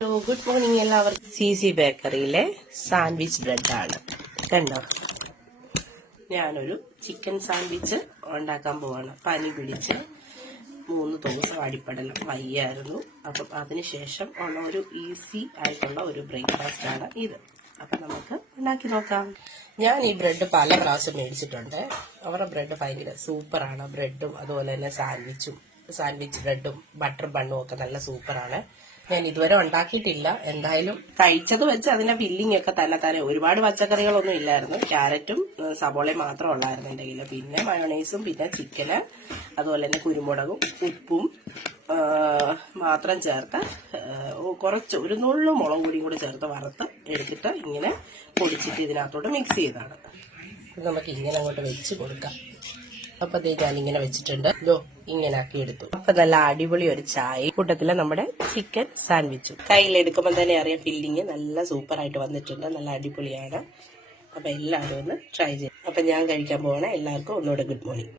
Good morning എല്ലാവർക്കും. CC ബേക്കറിയിലെ sandwich ബ്രെഡാണ്. കണ്ടോ, ഞാനൊരു ചിക്കൻ സാൻഡ്വിച്ച് ഉണ്ടാക്കാൻ പോവാണ്. പനി പിടിച്ച് 3 ദിവസം അടിപ്പടലം വയ്യായിരുന്നു. അപ്പം അതിനുശേഷം ഉള്ള ഒരു ഈസി ആയിട്ടുള്ള ഒരു ബ്രേക്ക്ഫാസ്റ്റ് ആണ് ഇത്. അപ്പം നമുക്ക് ഉണ്ടാക്കി നോക്കാം. ഞാൻ ഈ ബ്രെഡ് പല പ്രാവശ്യം മേടിച്ചിട്ടുണ്ട്. അവരുടെ ബ്രെഡ് ഭയങ്കര സൂപ്പറാണ്. ബ്രെഡും അതുപോലെ തന്നെ സാൻഡ്വിച്ച് ബ്രെഡും ബട്ടർ ബണ്ണും ഒക്കെ നല്ല സൂപ്പറാണ്. ഞാൻ ഇതുവരെ ഉണ്ടാക്കിയിട്ടില്ല. എന്തായാലും കഴിച്ചത് വെച്ച് അതിന്റെ ഫില്ലിംഗ് ഒക്കെ തന്നെ ഒരുപാട് പച്ചക്കറികളൊന്നും ഇല്ലായിരുന്നു. ക്യാരറ്റും സബോളയും മാത്രം ഉള്ളായിരുന്നു എൻ്റെ കയ്യിൽ. പിന്നെ മയോണൈസും പിന്നെ ചിക്കന് അതുപോലെ തന്നെ കുരുമുളകും ഉപ്പും മാത്രം ചേർത്ത് കുറച്ച് ഒരു നുള്ളു മുളക് പൊടിയും കൂടി ചേർത്ത് വറുത്ത് എടുത്തിട്ട് ഇങ്ങനെ പൊടിച്ചിട്ട് ഇതിനകത്തോട്ട് മിക്സ് ചെയ്താണ്. നമുക്ക് ഇങ്ങനെ അങ്ങോട്ട് വെച്ച് കൊടുക്കാം. അപ്പൊ ഞാനിങ്ങനെ വെച്ചിട്ടുണ്ട്. ഇങ്ങനെ ആക്കി എടുത്തു. അപ്പൊ നല്ല അടിപൊളി ഒരു ചായ കൂട്ടത്തില് നമ്മുടെ ചിക്കൻ സാൻഡ്വിച്ചും. കയ്യിലെടുക്കുമ്പോൾ തന്നെ അറിയാം ഫില്ലിങ് നല്ല സൂപ്പർ ആയിട്ട് വന്നിട്ടുണ്ട്. നല്ല അടിപൊളിയാണ്. അപ്പൊ എല്ലാവരും ഒന്ന് ട്രൈ ചെയ്യും. അപ്പൊ ഞാൻ കഴിക്കാൻ പോവാണ്. എല്ലാവർക്കും ഒന്നുകൂടെ ഗുഡ് മോർണിംഗ്.